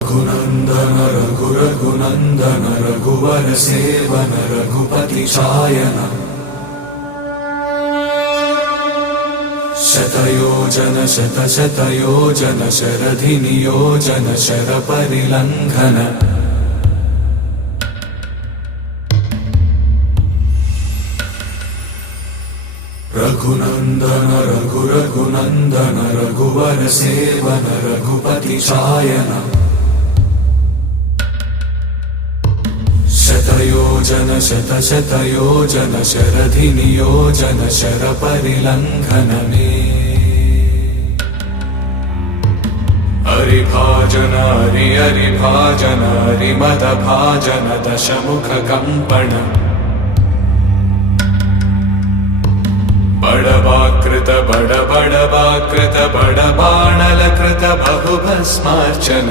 रघुनंदन रघुनंदन रघुवर seven Raghupati Shayan शतयोजन शतशतयोजन शरधि नियोजन sir परिलंघन Raghunandan Raghunandan रघुवर seven Raghupati Shayan शतयोजन शतशतयोजन शरधि नियोजन sir परिलंघन में हरिभाजन हरिभाजन हरिमद भाजन दशमुख कंपन बड़वाकृत बड़वाकृत बड़बाणलकृत बहुभस्मार्चन